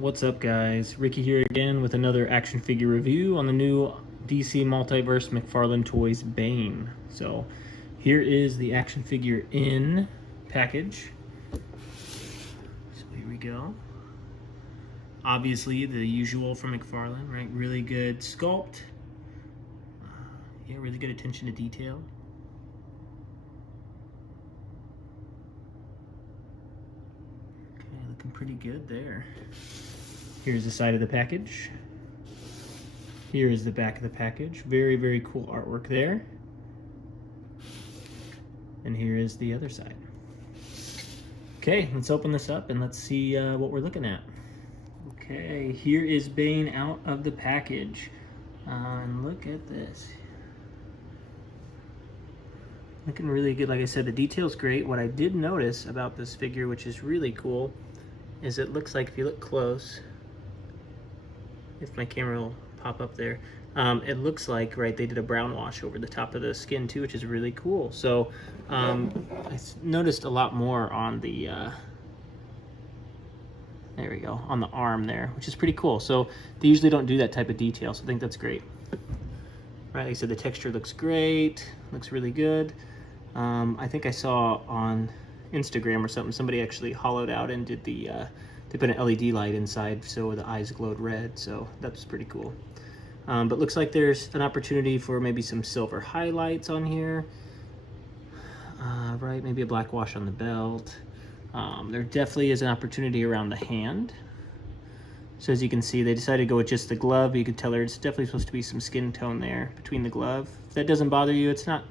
What's up, guys? Ricky here again with another action figure review on the new DC Multiverse McFarlane Toys Bane. So here is the action figure in package. So here we go. Obviously the usual from McFarlane, right? Really good sculpt. Yeah, really good attention to detail. Looking pretty good there. Here's the side of the package. Here is the back of the package. Very, very cool artwork there. And here is the other side. Okay, let's open this up and let's see what we're looking at. Okay, here is Bane out of the package. And look at this. Looking really good. Like I said, the detail's great. What I did notice about this figure, which is really cool, is it looks like, if you look close, if my camera will pop up there, it looks like, right, they did a brown wash over the top of the skin too, which is really cool. So I noticed a lot more on the there we go, on the arm there, which is pretty cool. So they usually don't do that type of detail, so I think that's great. Right, like I said, the texture looks great, looks really good. I think I saw on Instagram or something, somebody actually hollowed out and did the they put an LED light inside so the eyes glowed red, so that's pretty cool. But looks like there's an opportunity for maybe some silver highlights on here, right, maybe a black wash on the belt. There definitely is an opportunity around the hand. So as you can see, they decided to go with just the glove. You could tell there's definitely supposed to be some skin tone there between the glove. If that doesn't bother you, it's not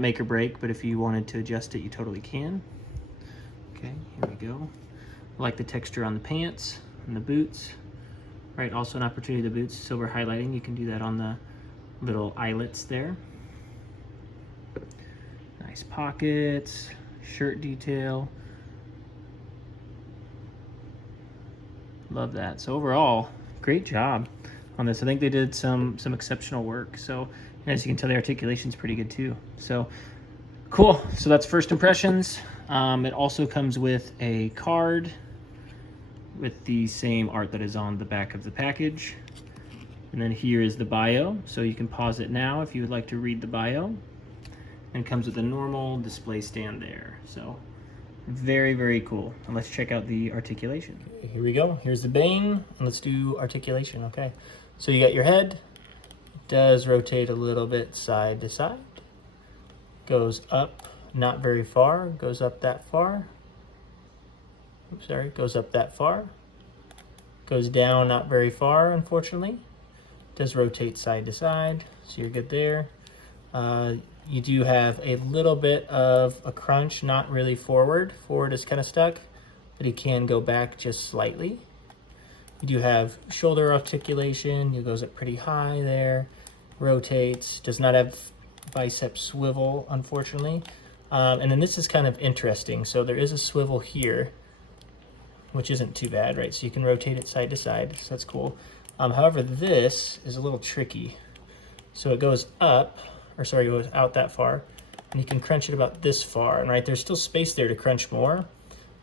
make or break, but if you wanted to adjust it, you totally can. Okay, here we go. I like the texture on the pants and the boots. Right, also an opportunity, the boots, silver highlighting. You can do that on the little eyelets there. Nice pockets, shirt detail. Love that. So overall, great job on this. I think they did some exceptional work. So as you can tell, the articulation's pretty good too. So cool. So that's first impressions. It also comes with a card with the same art that is on the back of the package. And then here is the bio. So you can pause it now if you would like to read the bio. And it comes with a normal display stand there. So very, very cool. And let's check out the articulation. Okay, here we go. Here's the Bane, and let's do articulation. Okay, so you got your head. It does rotate a little bit side to side. Goes up, not very far. Goes up that far. Oops, sorry. Goes up that far. Goes down, not very far, unfortunately. Does rotate side to side, so you're good there. You do have a little bit of a crunch, not really forward. Forward is kind of stuck, but he can go back just slightly. You do have shoulder articulation. It goes up pretty high there. Rotates. Does not have bicep swivel, unfortunately. And then this is kind of interesting. So there is a swivel here, which isn't too bad, right? So you can rotate it side to side, so that's cool. However, this is a little tricky. So it goes up, or sorry, it goes out that far, and you can crunch it about this far. And right, there's still space there to crunch more,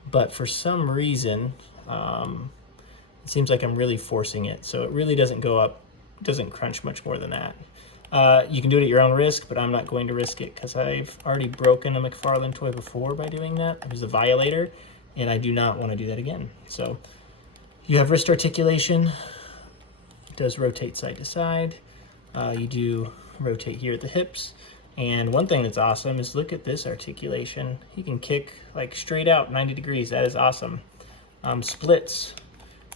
but for some reason, it seems like I'm really forcing it. So it really doesn't go up, doesn't crunch much more than that. You can do it at your own risk, but I'm not going to risk it because I've already broken a McFarlane toy before by doing that. It was a Violator, and I do not want to do that again. So you have wrist articulation. It does rotate side to side. You do rotate here at the hips. And one thing that's awesome is look at this articulation. He can kick like straight out 90 degrees. That is awesome. Splits.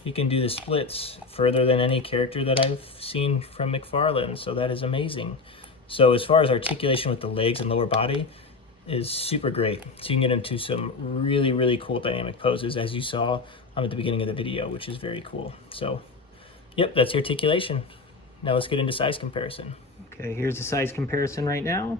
You can do the splits further than any character that I've seen from McFarlane. So that is amazing. So as far as articulation with the legs and lower body is super great. So you can get into some really, really cool dynamic poses as you saw at the beginning of the video, which is very cool. So yep, that's articulation. Now let's get into size comparison. Okay, here's the size comparison right now.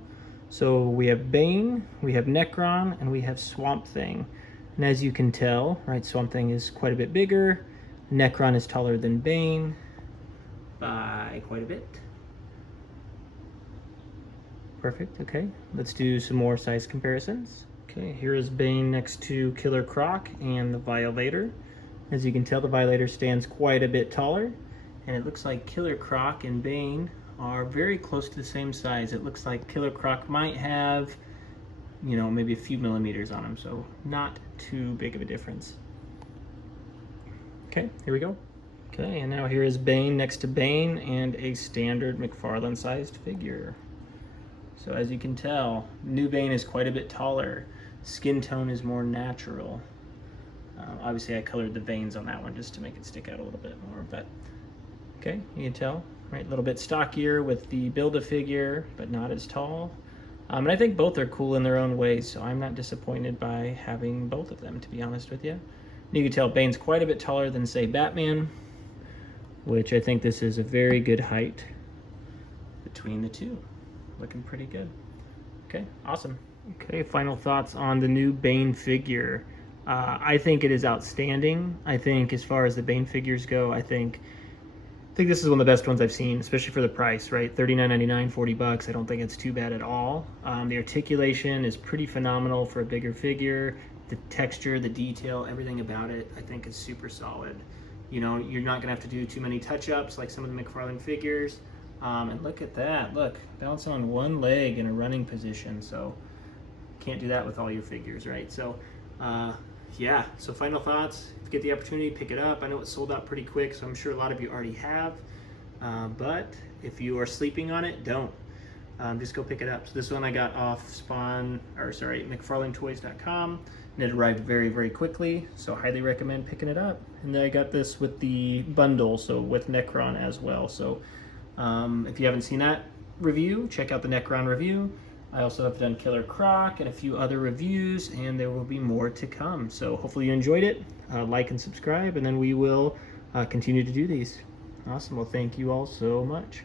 So we have Bane, we have Nekron, and we have Swamp Thing. And as you can tell, right, Swamp Thing is quite a bit bigger. Nekron is taller than Bane by quite a bit. Perfect, okay. Let's do some more size comparisons. Okay, here is Bane next to Killer Croc and the Violator. As you can tell, the Violator stands quite a bit taller, and it looks like Killer Croc and Bane are very close to the same size. It looks like Killer Croc might have, you know, maybe a few millimeters on him, so not too big of a difference. Okay, here we go. Okay, and now here is Bane next to Bane and a standard McFarlane sized figure. So as you can tell, new Bane is quite a bit taller. Skin tone is more natural. Obviously I colored the veins on that one just to make it stick out a little bit more, but okay, you can tell, right? A little bit stockier with the Build-A-Figure, but not as tall. And I think both are cool in their own ways, so I'm not disappointed by having both of them, to be honest with you. You can tell Bane's quite a bit taller than, say, Batman, which I think this is a very good height between the two. Looking pretty good. Okay, awesome. Okay, final thoughts on the new Bane figure. I think it is outstanding. I think as far as the Bane figures go, I think this is one of the best ones I've seen, especially for the price, right? $39.99, 40 bucks. I don't think it's too bad at all. The articulation is pretty phenomenal for a bigger figure. The texture, the detail, everything about it, I think is super solid. You know, you're not gonna have to do too many touch-ups like some of the McFarlane figures. And look at that, look, balance on one leg in a running position. So can't do that with all your figures, right? So yeah, so final thoughts, if you get the opportunity, pick it up. I know it's sold out pretty quick, so I'm sure a lot of you already have. But if you are sleeping on it, don't. Just go pick it up. So this one I got off McFarlaneToys.com, and it arrived very, very quickly, so highly recommend picking it up. And then I got this with the bundle, so with Nekron as well. So if you haven't seen that review, check out the Nekron review. I also have done Killer Croc and a few other reviews, and there will be more to come. So hopefully you enjoyed it. Like and subscribe, and then we will continue to do these. Awesome. Well, thank you all so much.